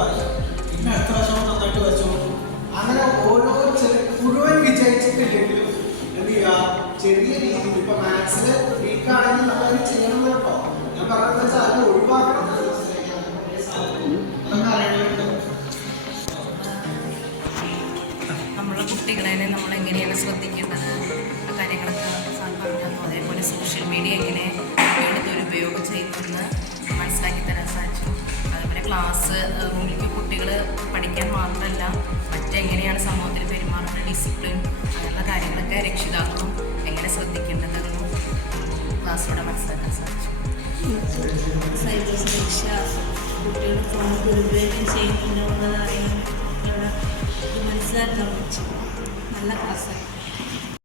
പറയാം, പിന്നെ എത്ര വർഷം നന്നായിട്ട് വരച്ചു. അങ്ങനെ ഓരോ മുഴുവൻ വിജയിച്ചിട്ടില്ലെങ്കിലും എന്ത് ചെയ്യുക, ചെറിയ രീതിയിൽ ഇപ്പൊ മാത്സിൽ വീക്കാണെങ്കിൽ നമ്മൾ ചെയ്യണം കേട്ടോ. ഞാൻ പറഞ്ഞത് വെച്ചാൽ അതിനെ ഒഴിവാക്കണം. നമ്മളെ കുട്ടികളെ നമ്മൾ എങ്ങനെയാണ് ശ്രദ്ധിക്കേണ്ടത് കാര്യങ്ങളൊക്കെ പറഞ്ഞു. അതേപോലെ സോഷ്യൽ മീഡിയ എങ്ങനെ ദുരുപയോഗം ചെയ്യുന്നതെന്ന് മനസ്സിലാക്കി തരാൻ സാധിച്ചു. അതേപോലെ ക്ലാസ് റൂമിലേക്ക് കുട്ടികൾ പഠിക്കാൻ മാത്രമല്ല മറ്റെങ്ങനെയാണ് സമൂഹത്തിൽ പെരുമാറുന്ന ഡിസിപ്ലിൻ അങ്ങനെയുള്ള കാര്യങ്ങളൊക്കെ രക്ഷിതാക്കളും എങ്ങനെ ശ്രദ്ധിക്കേണ്ടതെന്നും ക്ലാസ്സിലൂടെ മനസ്സിലാക്കാൻ സാധിച്ചു. സൈബർ സുരക്ഷ, കുട്ടികൾ ഫോൺ ദുരുപയോഗം ചെയ്യുന്നുണ്ടോ എന്നത് അറിയാൻ മനസ്സിലാക്കാൻ പറ്റും. നല്ല ക്ലാസ്സായി.